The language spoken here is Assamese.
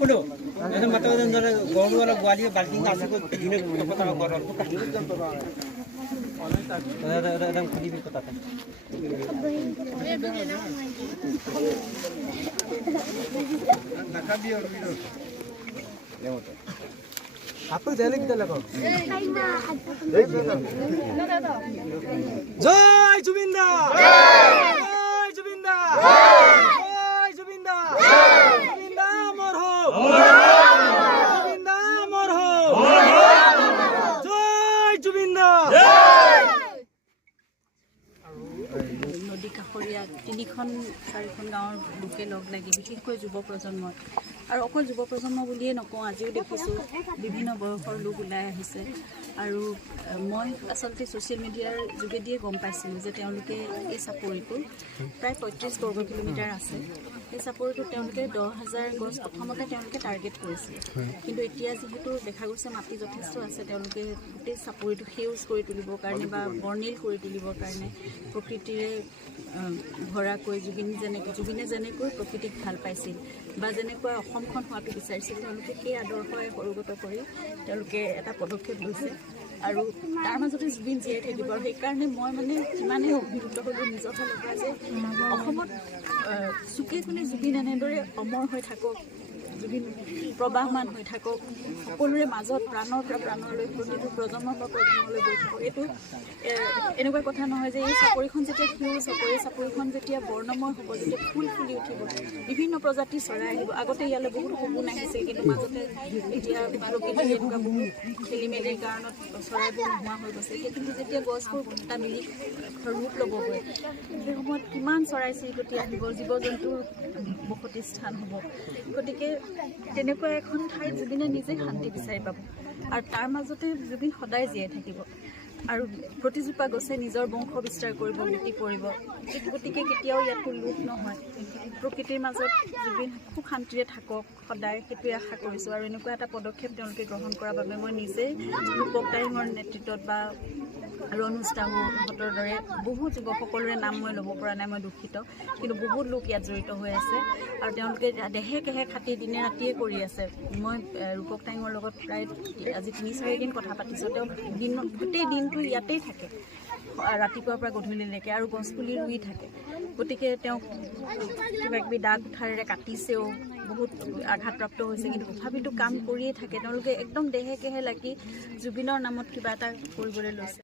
कुलो मतलब गौरू वाला ग्वाली बाल्टी में आसे को धीरे पता कर रहा एकदम खुली भी पता था नका भी और ये होता आप जाने की लगा जय जुबिंदा जय जुबिंदा जय जुबिंदा जुबिंदा अमर हो जुबिंदा अमर हो जय जुबिंदा नदी काষৰীয়া 3খন 4খন গাঁৱৰ লোকে লগ লাগি বিশেষকৈ যুৱ প্ৰজন্মৰ আৰু অকল যুৱ প্ৰজন্ম বুলিয়ে নকওঁ আজিও দেখিছোঁ বিভিন্ন বয়সৰ লোক ওলাই আহিছে আৰু মই আচলতে ছ'চিয়েল মিডিয়াৰ যোগেদিয়ে গম পাইছিলোঁ যে তেওঁলোকে এই চাপৰিটো প্ৰায় 35 বৰ্গ কিলোমিটাৰ আছে এই চাপৰিটোত তেওঁলোকে 10,000 গছ প্ৰথমতে তেওঁলোকে টাৰ্গেট কৰিছিল কিন্তু এতিয়া যিহেতু দেখা গৈছে মাটি যথেষ্ট আছে তেওঁলোকে গোটেই চাপৰিটো সেউজ কৰি তুলিবৰ কাৰণে বা বৰ্ণিল কৰি তুলিবৰ কাৰণে প্ৰকৃতিৰে ভৰাকৈ জুবিনে যেনেকৈ প্ৰকৃতিক ভাল পাইছিল বা যেনেকৈ অসমখন হোৱাটো বিচাৰিছিল তেওঁলোকে সেই আদৰ্শই সৰুগত কৰি তেওঁলোকে এটা পদক্ষেপ লৈছে আৰু তাৰ মাজতে জুবিন জীয়াই থাকিব আৰু সেইকাৰণে মই মানে যিমানেই অভিভূত হ'লোঁ নিজৰ ফালৰ পৰা যে অসমত চুকে কোণে জুবিন এনেদৰে অমৰ হৈ থাকক জুবিন প্ৰবাহমান হৈ থাকক সকলোৰে মাজত প্ৰাণৰ পৰা প্ৰাণলৈ প্ৰতিটো প্ৰজন্মৰ পৰা প্ৰজন্মলৈ গৈ থাকক এইটো এনেকুৱা কথা নহয় যে এই চাপৰিখন যেতিয়া সেউজ হ'ব এই চাপৰিখন যেতিয়া বৰ্ণময় হ'ব যেতিয়া ফুল ফুলি উঠিব বিভিন্ন প্ৰজাতিৰ চৰাই আহিব আগতে ইয়ালৈ বহুত সপোন আহিছিল কিন্তু মাজতে এতিয়া প্ৰকৃতিৰ এনেকুৱা বহুত খেলি মেলিৰ কাৰণত চৰাইবোৰ নোহোৱা হৈ গৈছে কিন্তু যেতিয়া গছবোৰ এটা মিলি ৰূপ ল'বগৈ সেই সময়ত কিমান চৰাই চিৰিকটি আহিব জীৱ জন্তুৰ বসতি স্থান হ'ব গতিকে তেনেকুৱা এখন ঠাইত জুবিনে নিজে শান্তি বিচাৰি পাব আৰু তাৰ মাজতে জুবিন সদায় জীয়াই থাকিব আৰু প্ৰতিজোপা গছে নিজৰ বংশ বিস্তাৰ কৰিব গতি কৰিব গতিকে কেতিয়াও ইয়াত লোভ নহয় প্ৰকৃতিৰ মাজত জুবিন খুব শান্তিৰে থাকক সদায় সেইটোৱে আশা কৰিছোঁ আৰু এনেকুৱা এটা পদক্ষেপ তেওঁলোকে গ্ৰহণ কৰাৰ বাবে মই নিজেই ৰূপক দাইঙৰ নেতৃত্বত বা ৰণুজ দাসহঁতৰ দৰে বহু যুৱকসকলৰে নাম মই ল'ব পৰা নাই মই দুখিত কিন্তু বহুত লোক ইয়াত জড়িত হৈ আছে আৰু তেওঁলোকে দেহে কেহে খাটি দিনে ৰাতিয়ে কৰি আছে মই ৰূপক দাইঙৰ লগত প্ৰায় আজি 3-4 দিন কথা পাতিছোঁ তেওঁ গোটেই দিনটো ইয়াতেই থাকে ৰাতিপুৱাৰ পৰা গধূলিলৈকে আৰু গছপুলি ৰুই থাকে গতিকে তেওঁ কিবা কিবি দাগ কুঠাৰেৰে কাটিছেও বহুত আঘাতপ্ৰাপ্ত হৈছে কিন্তু তথাপিতো কাম কৰিয়ে থাকে তেওঁলোকে একদম দেহে কেহে লাগি জুবিনৰ নামত কিবা এটা কৰিবলৈ লৈছে